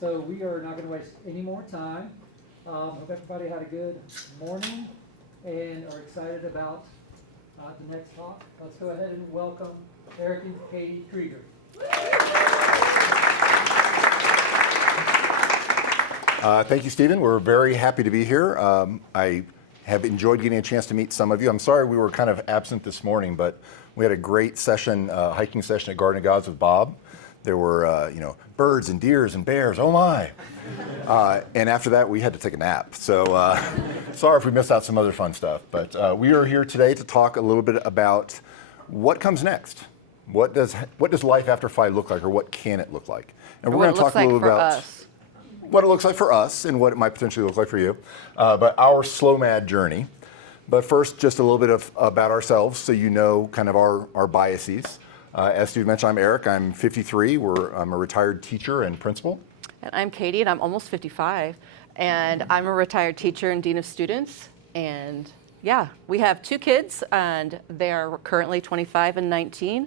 So we are not going to waste any more time. Hope everybody had a good morning and are excited about the next talk. Let's go ahead and welcome Eric and Katie Krieger. Thank you, Stephen. We're very happy to be here. I have enjoyed getting a chance to meet some of you. I'm sorry we were kind of absent this morning, but we had a great session, hiking session at Garden of Gods with Bob. There were, birds and deers and bears. Oh my! And after that, we had to take a nap. So sorry if we missed out some other fun stuff. But we are here today to talk a little bit about what comes next. What does life after FI look like, or what can it look like? And we're going to talk a little about what it looks like for us and what it might potentially look like for you, but our SLOMAD journey. But first, just a little bit about ourselves so you know kind of our biases. As Steve mentioned, I'm Eric. I'm 53. I'm a retired teacher and principal. And I'm Katie, and I'm almost 55. And I'm a retired teacher and dean of students. And yeah, we have 2 kids, and they are currently 25 and 19.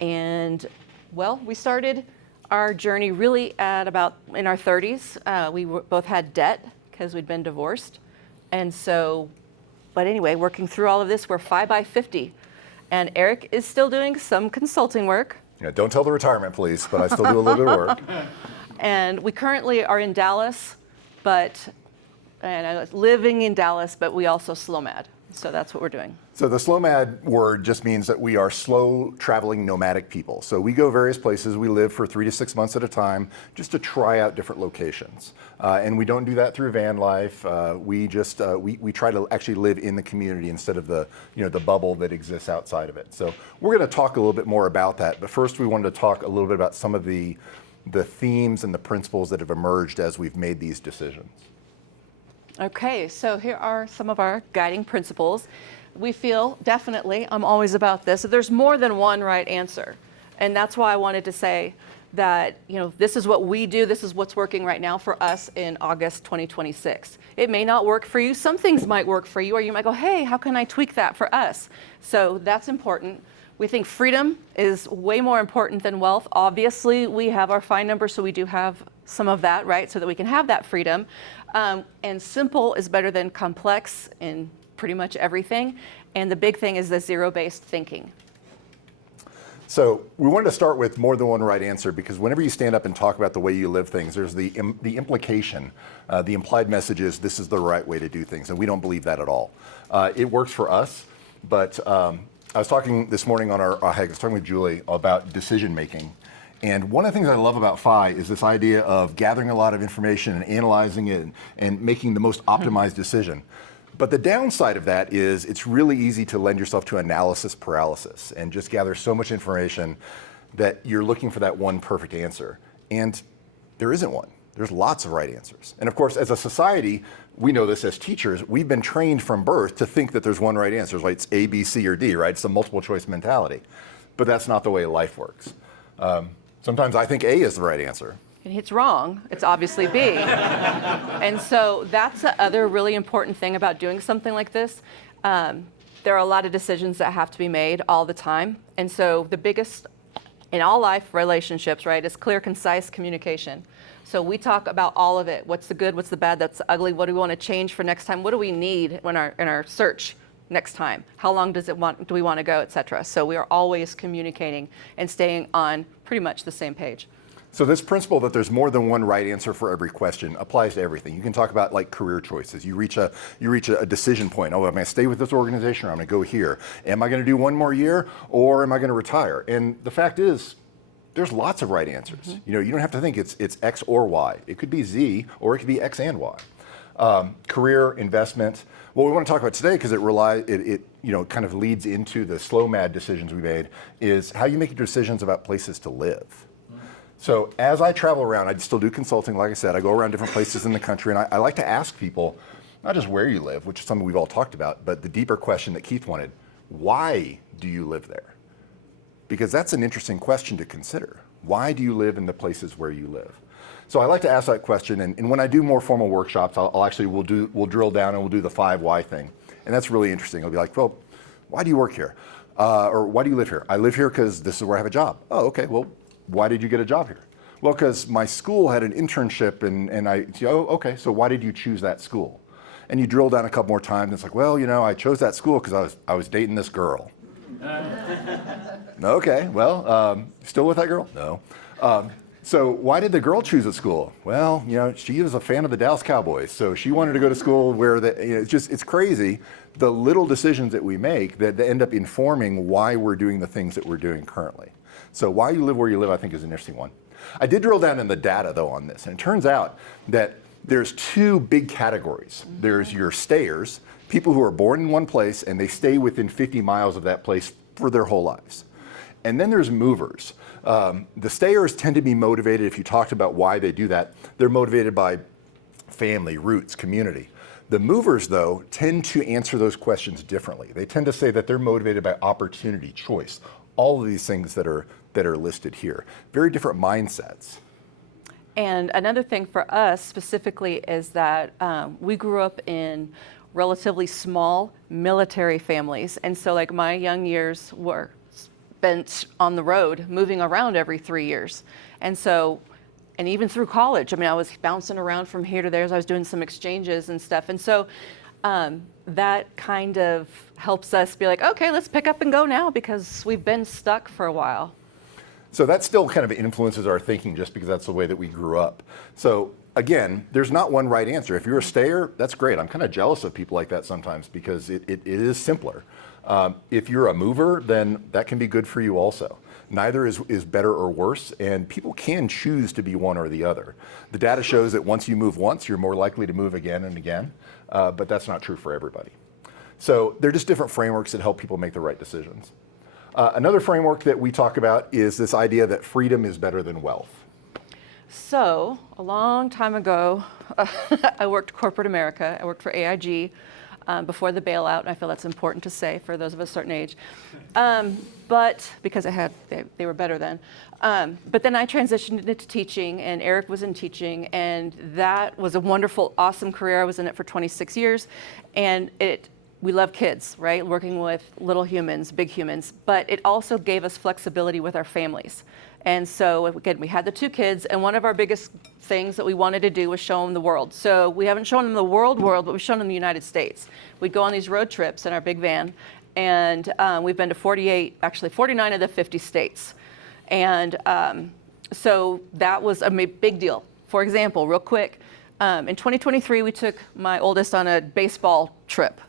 And well, we started our journey really at about in our 30s. We both had debt because we'd been divorced. And so, but anyway, working through all of this, we're 5 by 50. And Eric is still doing some consulting work. Yeah, don't tell the retirement police, but I still do a little bit of work. And we currently are in Dallas, and I was living in Dallas, but we also SLOMAD. So that's what we're doing. So the SLOMAD word just means that we are slow traveling nomadic people. So we go various places. We live for 3 to 6 months at a time just to try out different locations. And we don't do that through van life. We try to actually live in the community instead of the bubble that exists outside of it. So we're going to talk a little bit more about that. But first we wanted to talk a little bit about some of the themes and the principles that have emerged as we've made these decisions. Okay, so here are some of our guiding principles. We feel, definitely, I'm always about this, that there's more than one right answer. And that's why I wanted to say that, this is what we do, this is what's working right now for us in August 2026. It may not work for you, some things might work for you, or you might go, hey, how can I tweak that for us? So that's important. We think freedom is way more important than wealth. Obviously, we have our FI number, so we do have some of that, right, so that we can have that freedom. And simple is better than complex in pretty much everything. And the big thing is the zero-based thinking. So we wanted to start with more than one right answer, because whenever you stand up and talk about the way you live things, there's the implication, the implied message is this is the right way to do things, and we don't believe that at all. It works for us, but I was talking this morning on our hike, I was talking with Julie about decision making. And one of the things I love about FI is this idea of gathering a lot of information and analyzing it and making the most optimized decision. But the downside of that is it's really easy to lend yourself to analysis paralysis and just gather so much information that you're looking for that one perfect answer. And there isn't one. There's lots of right answers. And of course, as a society, we know this as teachers, we've been trained from birth to think that there's one right answer. Like it's A, B, C, or D, right? It's a multiple choice mentality. But that's not the way life works. Sometimes I think A is the right answer. And it's wrong. It's obviously B. And so that's the other really important thing about doing something like this. There are a lot of decisions that have to be made all the time. And so the biggest in all life relationships, right, is clear, concise communication. So we talk about all of it. What's the good, what's the bad, that's the ugly, what do we want to change for next time? What do we need in our search next time? How long do we want to go, et cetera? So we are always communicating and staying on pretty much the same page. So this principle that there's more than one right answer for every question applies to everything. You can talk about like career choices. You reach a decision point. Oh, am I going to stay with this organization or I'm going to go here? Am I going to do one more year or am I going to retire? And the fact is, there's lots of right answers. Mm-hmm. You don't have to think it's X or Y. It could be Z or it could be X and Y. Career, investment. What we want to talk about today, because it kind of leads into the SLOMAD decisions we made, is how you make your decisions about places to live. So as I travel around, I still do consulting, like I said, I go around different places in the country, and I like to ask people, not just where you live, which is something we've all talked about, but the deeper question that Keith wanted, why do you live there? Because that's an interesting question to consider. Why do you live in the places where you live? So I like to ask that question, and when I do more formal workshops, we'll drill down and we'll do the 5 why thing. And that's really interesting. I'll be like, well, why do you work here? Or why do you live here? I live here because this is where I have a job. Oh, okay, well, why did you get a job here? Well, because my school had an internship, and oh, okay, so why did you choose that school? And you drill down a couple more times, and it's like, well, I chose that school because I was dating this girl. Okay, well, still with that girl? No. So why did the girl choose a school? Well, she was a fan of the Dallas Cowboys, so she wanted to go to school where it's crazy, the little decisions that we make that end up informing why we're doing the things that we're doing currently. So why you live where you live, I think, is an interesting one. I did drill down in the data, though, on this, and it turns out that there's two big categories. There's your stayers, people who are born in one place and they stay within 50 miles of that place for their whole lives. And then there's movers. The stayers tend to be motivated, if you talked about why they do that, they're motivated by family, roots, community. The movers, though, tend to answer those questions differently. They tend to say that they're motivated by opportunity, choice, all of these things that are listed here. Very different mindsets. And another thing for us specifically is that we grew up in relatively small military families. And so like my young years were spent on the road, moving around every 3 years. And even through college, I was bouncing around from here to there as I was doing some exchanges and stuff. And so that kind of helps us be like, okay, let's pick up and go now because we've been stuck for a while. So that still kind of influences our thinking just because that's the way that we grew up. So again, there's not one right answer. If you're a stayer, that's great. I'm kind of jealous of people like that sometimes because it is simpler. If you're a mover, then that can be good for you also. Neither is better or worse, and people can choose to be one or the other. The data shows that once you move once, you're more likely to move again and again, but that's not true for everybody. So they're just different frameworks that help people make the right decisions. Another framework that we talk about is this idea that freedom is better than wealth. So a long time ago, I worked corporate America. I worked for AIG before the bailout, and I feel that's important to say for those of a certain age. But because they were better then. But then I transitioned into teaching, and Eric was in teaching, and that was a wonderful, awesome career. I was in it for 26 years, and we love kids, right? Working with little humans, big humans, but it also gave us flexibility with our families. And so again, we had the 2 kids, and one of our biggest things that we wanted to do was show them the world. So we haven't shown them the world, but we've shown them the United States. We'd go on these road trips in our big van, and we've been to 49 of the 50 states. And so that was a big deal. For example, real quick, in 2023, we took my oldest on a baseball trip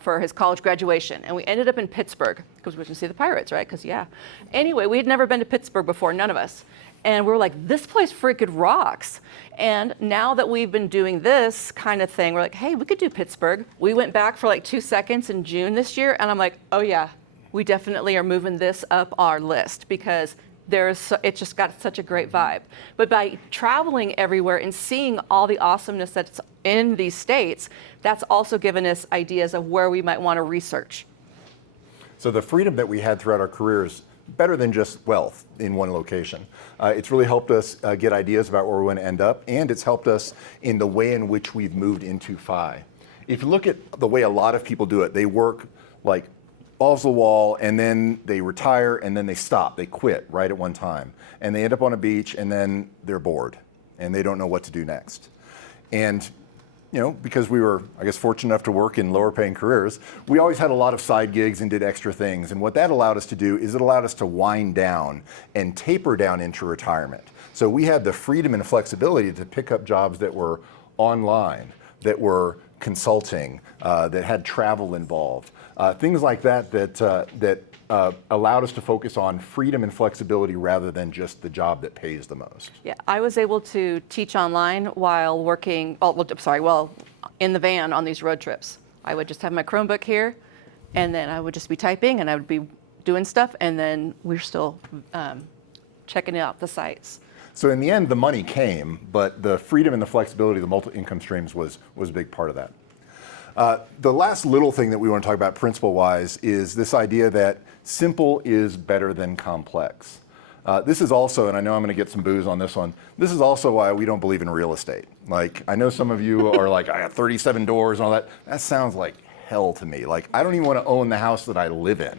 for his college graduation. And we ended up in Pittsburgh because we went to see the Pirates, right? Because yeah. Anyway, we had never been to Pittsburgh before, none of us. And we were like, this place freaking rocks. And now that we've been doing this kind of thing, we're like, hey, we could do Pittsburgh. We went back for like 2 seconds in June this year. And I'm like, oh yeah, we definitely are moving this up our list because it's just got such a great vibe. But by traveling everywhere and seeing all the awesomeness that's in these states, that's also given us ideas of where we might want to research. So the freedom that we had throughout our careers, better than just wealth in one location. It's really helped us get ideas about where we want to end up, and it's helped us in the way in which we've moved into FI. If you look at the way a lot of people do it, they work like balls to the wall, and then they retire, and then they stop. They quit right at one time. And they end up on a beach, and then they're bored, and they don't know what to do next. And because we were, I guess, fortunate enough to work in lower paying careers, we always had a lot of side gigs and did extra things. And what that allowed us to do is it allowed us to wind down and taper down into retirement. So we had the freedom and flexibility to pick up jobs that were online, that were consulting, that had travel involved. Things like that allowed us to focus on freedom and flexibility rather than just the job that pays the most. Yeah, I was able to teach online while working, in the van on these road trips. I would just have my Chromebook here, and then I would just be typing, and I would be doing stuff, and then we're still checking out the sites. So in the end, the money came, but the freedom and the flexibility, the multiple income streams was a big part of that. The last little thing that we want to talk about principle-wise is this idea that simple is better than complex. This is also, and I know I'm going to get some boos on this one, this is also why we don't believe in real estate. Like, I know some of you are like, I got 37 doors and all that. That sounds like hell to me. Like, I don't even want to own the house that I live in,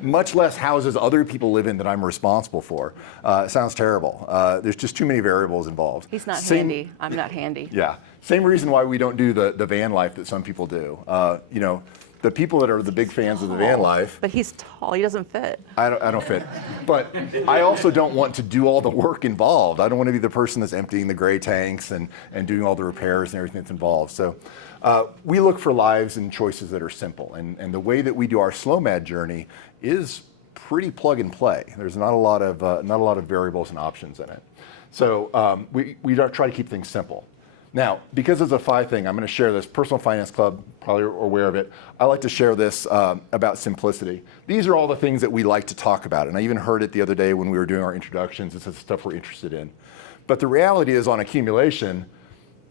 much less houses other people live in that I'm responsible for. It sounds terrible. There's just too many variables involved. He's not handy. I'm not handy. Yeah. Same reason why we don't do the van life that some people do. You know, the people that are the big fans of the van life. But he's tall. He doesn't fit. I don't fit. But I also don't want to do all the work involved. I don't want to be the person that's emptying the gray tanks and doing all the repairs and everything that's involved. So we look for lives and choices that are simple. And the way that we do our SLOMAD journey is pretty plug and play. There's not a lot of variables and options in it. So we try to keep things simple. Now, because it's a FI thing, I'm going to share this. Personal Finance Club, probably are aware of it. I like to share this about simplicity. These are all the things that we like to talk about. And I even heard it the other day when we were doing our introductions. This is stuff we're interested in. But the reality is on accumulation,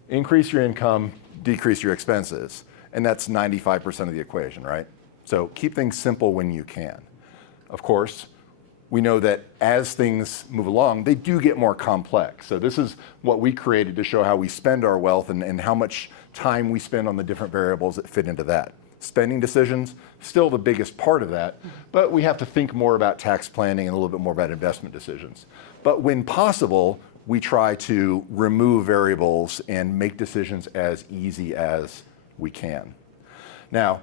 increase your income, decrease your expenses. And that's 95% of the equation, right? So keep things simple when you can. Of course, we know that as things move along, they do get more complex. So this is what we created to show how we spend our wealth and how much time we spend on the different variables that fit into that. Spending decisions, still the biggest part of that, but we have to think more about tax planning and a little bit more about investment decisions. But when possible, we try to remove variables and make decisions as easy as we can. Now,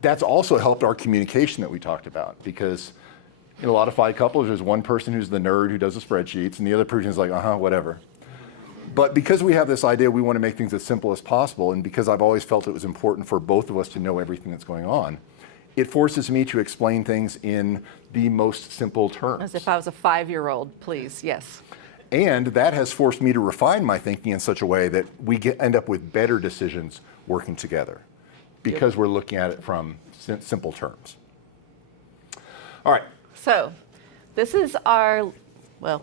that's also helped our communication that we talked about, because in a lot of FI couples, there's one person who's the nerd who does the spreadsheets, and the other person is like, whatever. But because we have this idea, we want to make things as simple as possible, and because I've always felt it was important for both of us to know everything that's going on, it forces me to explain things in the most simple terms. As if I was a 5-year-old, please, yes. And that has forced me to refine my thinking in such a way that we end up with better decisions working together, because we're looking at it from simple terms. All right. So this is our,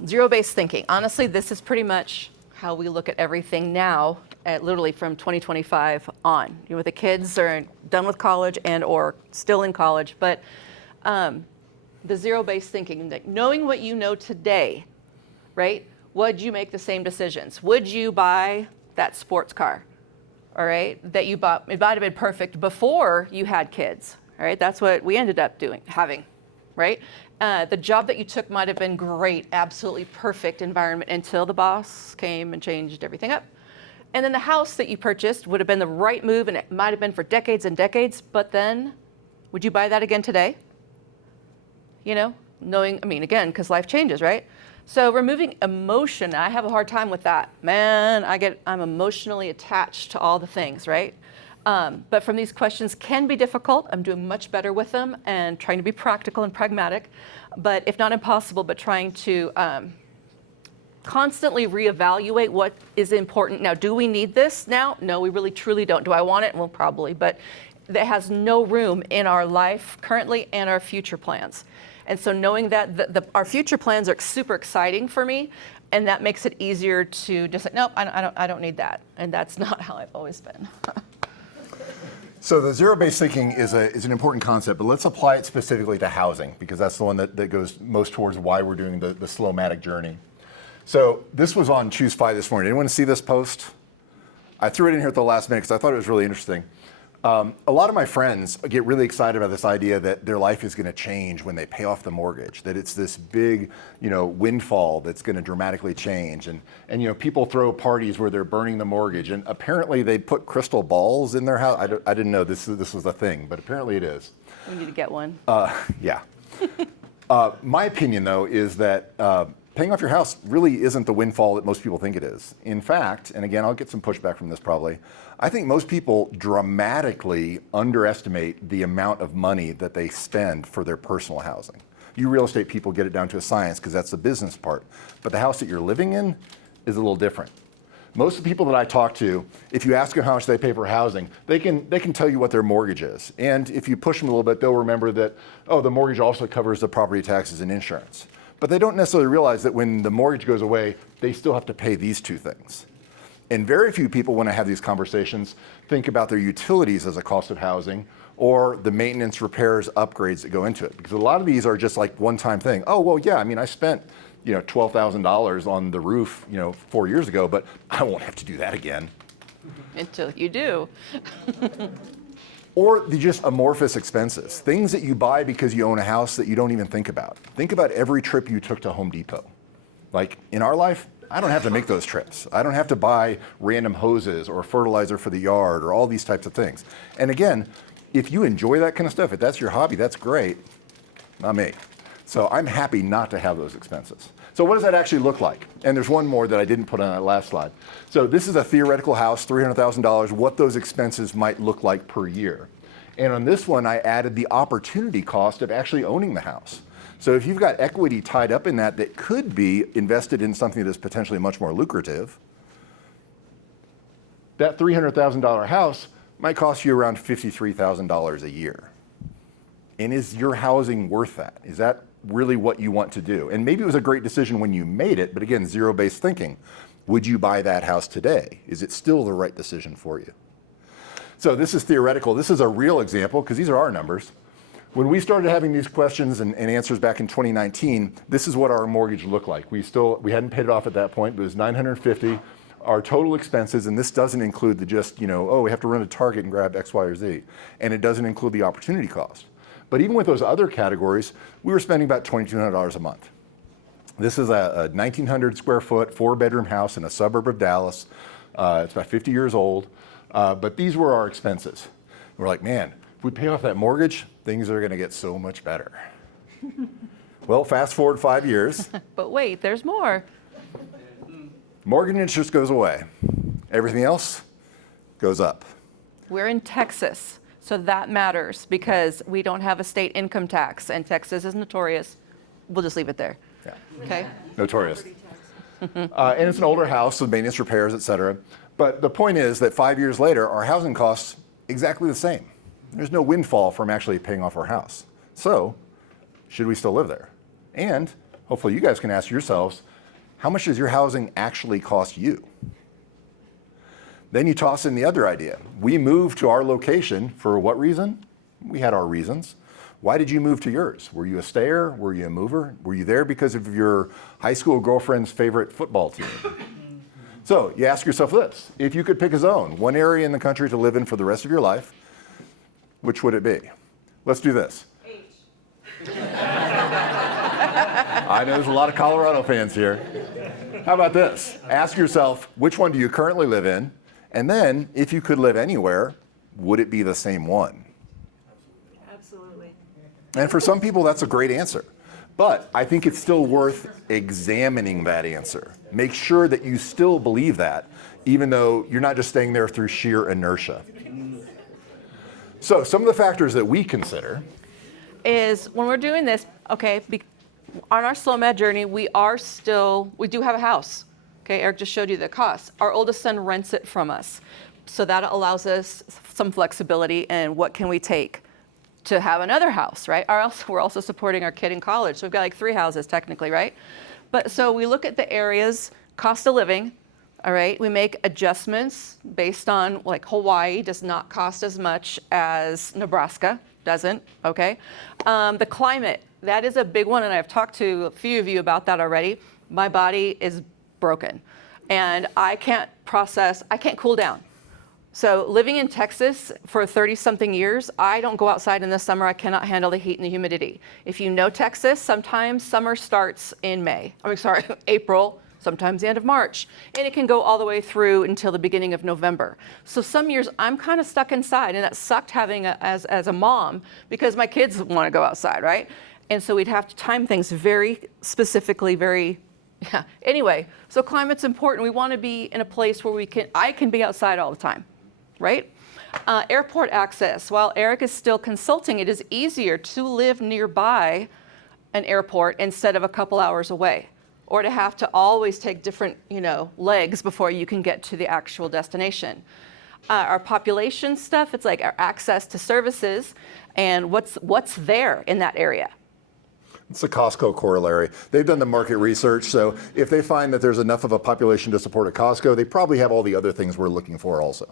zero-based thinking. Honestly, this is pretty much how we look at everything now, literally from 2025 on. You know, the kids are done with college and or still in college, but the zero-based thinking, knowing what you know today, right? Would you make the same decisions? Would you buy that sports car, all right, that you bought? It might have been perfect before you had kids, all right? That's what we ended up having, right? The job that you took might have been great, absolutely perfect environment until the boss came and changed everything up. And then the house that you purchased would have been the right move, and it might have been for decades and decades, but then would you buy that again today? You know, again, because life changes, right? So removing emotion, I have a hard time with that. Man, I'm emotionally attached to all the things, right? But from these questions can be difficult. I'm doing much better with them and trying to be practical and pragmatic, but if not impossible, but trying to constantly reevaluate what is important. Now, do we need this now? No, we really truly don't. Do I want it? Well, probably, but that has no room in our life currently and our future plans. And so knowing that our future plans are super exciting for me, and that makes it easier to just say, nope, I don't need that. And that's not how I've always been. So the zero-based thinking is an important concept, but let's apply it specifically to housing, because that's the one that goes most towards why we're doing the SLOMADic journey. So this was on Choose FI this morning. Anyone see this post? I threw it in here at the last minute because I thought it was really interesting. A lot of my friends get really excited about this idea that their life is going to change when they pay off the mortgage, that it's this big, windfall that's going to dramatically change. And people throw parties where they're burning the mortgage, and apparently they put crystal balls in their house. I didn't know this was a thing, but apparently it is. We need to get one. Yeah. My opinion, though, is that paying off your house really isn't the windfall that most people think it is. In fact, and again, I'll get some pushback from this probably, I think most people dramatically underestimate the amount of money that they spend for their personal housing. You real estate people get it down to a science because that's the business part. But the house that you're living in is a little different. Most of the people that I talk to, if you ask them how much they pay for housing, they can tell you what their mortgage is. And if you push them a little bit, they'll remember that, the mortgage also covers the property taxes and insurance. But they don't necessarily realize that when the mortgage goes away, they still have to pay these two things. And very few people, when I have these conversations, think about their utilities as a cost of housing or the maintenance, repairs, upgrades that go into it. Because a lot of these are just like one-time thing. Oh, well, yeah, I spent $12,000 on the roof 4 years ago, but I won't have to do that again. Until you do. Or the just amorphous expenses, things that you buy because you own a house that you don't even think about. Think about every trip you took to Home Depot. Like in our life, I don't have to make those trips. I don't have to buy random hoses or fertilizer for the yard or all these types of things. And again, if you enjoy that kind of stuff, if that's your hobby, that's great. Not me. So I'm happy not to have those expenses. So what does that actually look like? And there's one more that I didn't put on that last slide. So this is a theoretical house, $300,000, what those expenses might look like per year. And on this one, I added the opportunity cost of actually owning the house. So if you've got equity tied up in that that could be invested in something that's potentially much more lucrative, that $300,000 house might cost you around $53,000 a year. And is your housing worth that? Is that really what you want to do? And maybe it was a great decision when you made it, but again, zero-based thinking. Would you buy that house today? Is it still the right decision for you? So this is theoretical. This is a real example because these are our numbers. When we started having these questions and answers back in 2019, this is what our mortgage looked like. We hadn't paid it off at that point, but it was $950. Our total expenses, and this doesn't include the just, we have to run to Target and grab X, Y, or Z. And it doesn't include the opportunity cost. But even with those other categories, we were spending about $2,200 a month. This is a 1,900 square foot, 4-bedroom house in a suburb of Dallas. It's about 50 years old. But these were our expenses. We're like, man, if we pay off that mortgage, things are going to get so much better. Well, fast forward 5 years. But wait, there's more. Mortgage interest goes away. Everything else goes up. We're in Texas, so that matters because we don't have a state income tax, and Texas is notorious. We'll just leave it there. Yeah. Okay? Notorious. And it's an older house, so maintenance, repairs, et cetera. But the point is that 5 years later, our housing costs exactly the same. There's no windfall from actually paying off our house. So, should we still live there? And hopefully you guys can ask yourselves, how much does your housing actually cost you? Then you toss in the other idea. We moved to our location for what reason? We had our reasons. Why did you move to yours? Were you a stayer? Were you a mover? Were you there because of your high school girlfriend's favorite football team? So you ask yourself this, if you could pick a zone, one area in the country to live in for the rest of your life, which would it be? Let's do this. H. I know there's a lot of Colorado fans here. How about this? Ask yourself, which one do you currently live in? And then, if you could live anywhere, would it be the same one? Absolutely. And for some people, that's a great answer. But I think it's still worth examining that answer. Make sure that you still believe that, even though you're not just staying there through sheer inertia. So some of the factors that we consider Is when we're doing this, okay, on our SLOMAD journey, we do have a house. Okay, Eric just showed you the costs. Our oldest son rents it from us. So that allows us some flexibility in what can we take to have another house, right? We're also supporting our kid in college. So we've got like 3 houses technically, right? But so we look at the areas, cost of living, all right? We make adjustments based on like Hawaii does not cost as much as Nebraska doesn't, okay? The climate, that is a big one, and I've talked to a few of you about that already. My body is broken, and I can't cool down. So living in Texas for 30-something years, I don't go outside in the summer. I cannot handle the heat and the humidity. If you know Texas, sometimes summer starts in April, sometimes the end of March, and it can go all the way through until the beginning of November. So some years I'm kind of stuck inside, and that sucked having as a mom because my kids want to go outside, right? And so we'd have to time things very specifically, yeah. Anyway, so climate's important. We want to be in a place where I can be outside all the time, right? Airport access. While Eric is still consulting, it is easier to live nearby an airport instead of a couple hours away, or to have to always take different, legs before you can get to the actual destination. Our population stuff, it's like our access to services and what's there in that area. It's a Costco corollary. They've done the market research, so if they find that there's enough of a population to support a Costco, they probably have all the other things we're looking for also.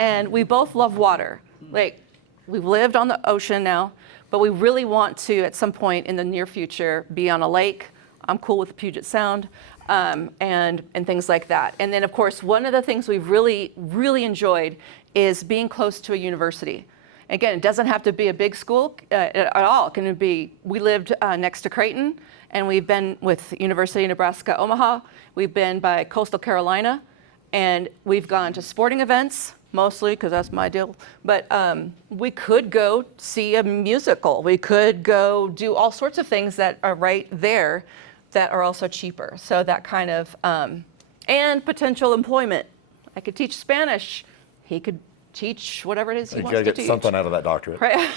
And we both love water. Like, we've lived on the ocean now, but we really want to, at some point in the near future, be on a lake. I'm cool with Puget Sound, and things like that. And then, of course, one of the things we've really, really enjoyed is being close to a university. Again, it doesn't have to be a big school at all. It can be, we lived next to Creighton, and we've been with University of Nebraska, Omaha. We've been by Coastal Carolina, and we've gone to sporting events, mostly because that's my deal. But we could go see a musical. We could go do all sorts of things that are right there that are also cheaper. So that kind of, and potential employment. I could teach Spanish. He could teach whatever it is he You wants gotta to get teach. something out of that doctorate. Right.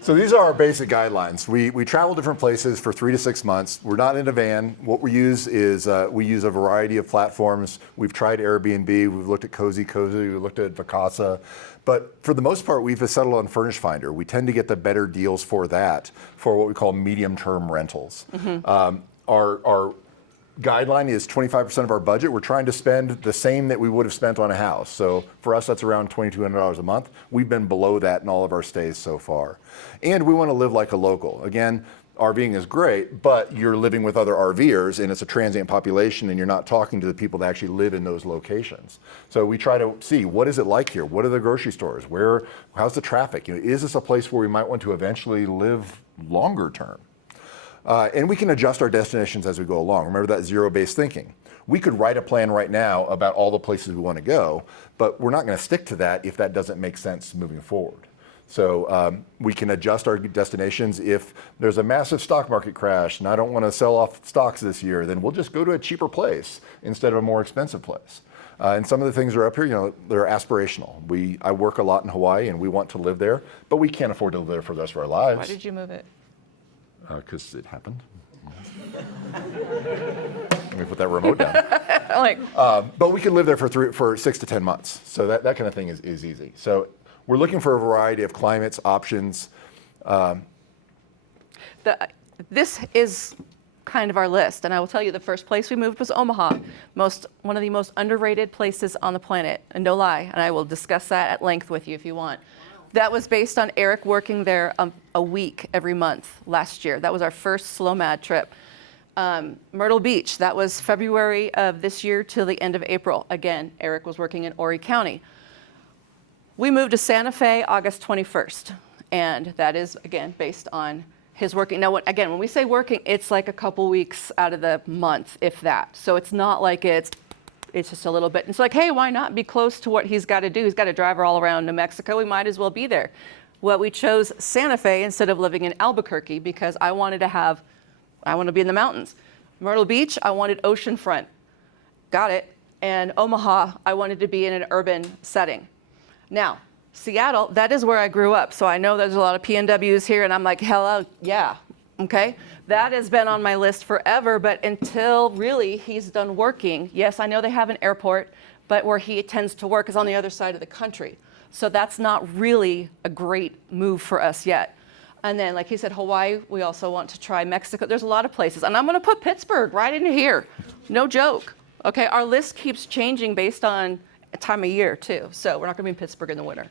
So these are our basic guidelines. We travel different places for 3 to 6 months. We're not in a van. What we use is we use a variety of platforms. We've tried Airbnb. We've looked at Cozy. We've looked at Vacasa. But for the most part, we've settled on Furnish Finder. We tend to get the better deals for that, for what we call medium-term rentals. Our guideline is 25% of our budget. We're trying to spend the same that we would have spent on a house. So for us, that's around $2,200 a month. We've been below that in all of our stays so far. And we want to live like a local. Again, RVing is great, but you're living with other RVers and it's a transient population and you're not talking to the people that actually live in those locations. So we try to see, what is it like here? What are the grocery stores? How's the traffic? Is this a place where we might want to eventually live longer term? And we can adjust our destinations as we go along. Remember that zero-based thinking. We could write a plan right now about all the places we want to go, but we're not going to stick to that if that doesn't make sense moving forward. So we can adjust our destinations. If there's a massive stock market crash and I don't want to sell off stocks this year, then we'll just go to a cheaper place instead of a more expensive place. And some of the things that are up here, they're aspirational. I work a lot in Hawaii and we want to live there, but we can't afford to live there for the rest of our lives. Why did you move it? Because it happened. Let me put that remote down. But we could live there for 6 to 10 months. So that kind of thing is easy. So we're looking for a variety of climates, options. This is kind of our list, and I will tell you the first place we moved was Omaha, one of the most underrated places on the planet, and no lie, and I will discuss that at length with you if you want. That was based on Eric working there a week every month last year. That was our first SLOMAD trip. Myrtle Beach, that was February of this year till the end of April. Again, Eric was working in Horry County. We moved to Santa Fe August 21st, and that is, again, based on his working. Now, when we say working, it's like a couple weeks out of the month, if that. So it's not like it's just a little bit. It's like, hey, why not be close to what he's got to do? He's got to drive her all around New Mexico. We might as well be there. Well, we chose Santa Fe instead of living in Albuquerque because I want to be in the mountains. Myrtle Beach, I wanted oceanfront. Got it. And Omaha, I wanted to be in an urban setting. Now, Seattle, that is where I grew up. So I know there's a lot of PNWs here, and I'm like, hello, yeah, okay. That has been on my list forever, but until really he's done working. Yes, I know they have an airport, but where he tends to work is on the other side of the country. So that's not really a great move for us yet. And then, like he said, Hawaii, we also want to try Mexico. There's a lot of places. And I'm going to put Pittsburgh right into here. No joke. Okay, our list keeps changing based on time of year, too. So we're not going to be in Pittsburgh in the winter.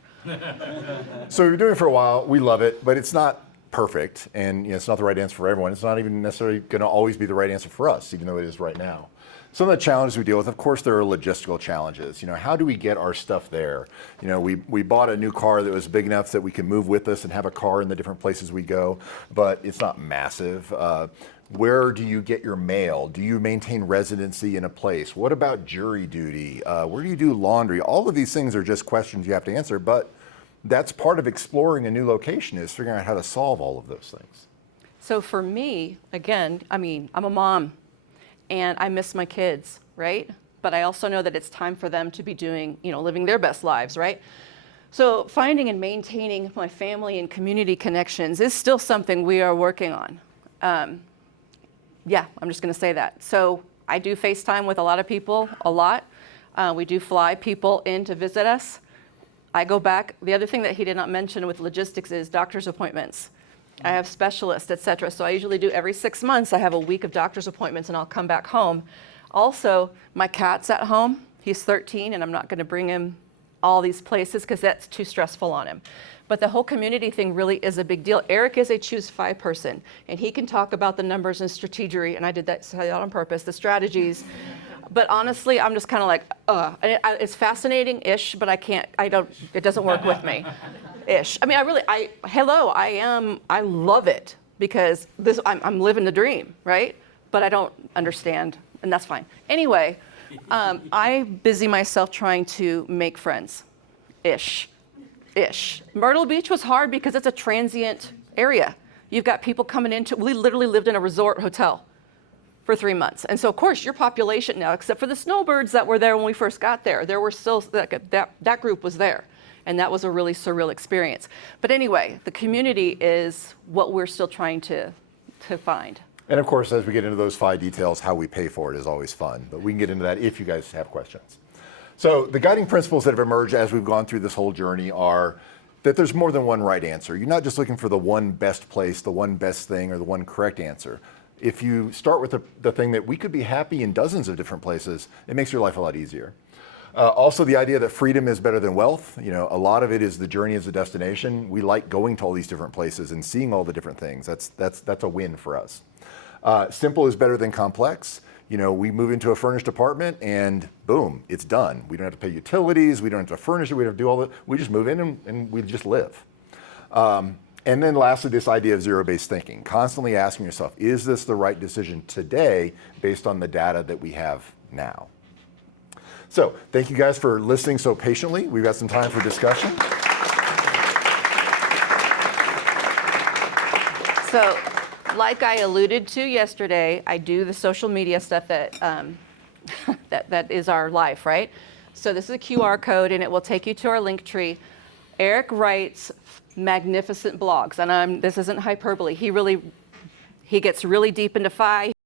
So we've been doing it for a while. We love it, but it's not perfect. And it's not the right answer for everyone. It's not even necessarily going to always be the right answer for us, even though it is right now. Some of the challenges we deal with, of course, there are logistical challenges. How do we get our stuff there? We bought a new car that was big enough that we could move with us and have a car in the different places we go, but it's not massive. Where do you get your mail? Do you maintain residency in a place? What about jury duty? Where do you do laundry? All of these things are just questions you have to answer, but that's part of exploring a new location, is figuring out how to solve all of those things. So for me, again, I'm a mom. And I miss my kids, right? But I also know that it's time for them to be doing, living their best lives, right? So finding and maintaining my family and community connections is still something we are working on. Yeah, I'm just gonna say that. So I do FaceTime with a lot of people, a lot. We do fly people in to visit us. I go back. The other thing that he did not mention with logistics is doctor's appointments. I have specialists, et cetera. So I usually do every 6 months, I have a week of doctor's appointments and I'll come back home. Also, my cat's at home. He's 13 and I'm not gonna bring him all these places because that's too stressful on him. But the whole community thing really is a big deal. Eric is a choose 5 person and he can talk about the numbers and strategy, and I did that on purpose, the strategies. But honestly, I'm just kind of like, it's fascinating-ish, but it doesn't work with me, ish. I mean, I love it because I'm living the dream, right? But I don't understand, and that's fine. Anyway, I busy myself trying to make friends, ish. Myrtle Beach was hard because it's a transient area. You've got people coming into, we literally lived in a resort hotel for 3 months. And so of course your population now, except for the snowbirds that were there when we first got there were still, that group was there. And that was a really surreal experience. But anyway, the community is what we're still trying to find. And of course, as we get into those fine details, how we pay for it is always fun. But we can get into that if you guys have questions. So the guiding principles that have emerged as we've gone through this whole journey are that there's more than one right answer. You're not just looking for the one best place, the one best thing, or the one correct answer. If you start with the thing that we could be happy in dozens of different places, it makes your life a lot easier. Also, the idea that freedom is better than wealth. You know, a lot of it is the journey as a destination. We like going to all these different places and seeing all the different things. That's a win for us. Simple is better than complex. You know, we move into a furnished apartment and boom, it's done. We don't have to pay utilities. We don't have to furnish it. We don't have to do all that. We just move in and we just live. And then lastly, this idea of zero-based thinking, constantly asking yourself, is this the right decision today based on the data that we have now? So thank you guys for listening so patiently. We've got some time for discussion. So, like I alluded to yesterday, I do the social media stuff that that is our life, right? So this is a QR code, and it will take you to our link tree. Eric writes magnificent blogs, and this isn't hyperbole. He gets really deep into FI.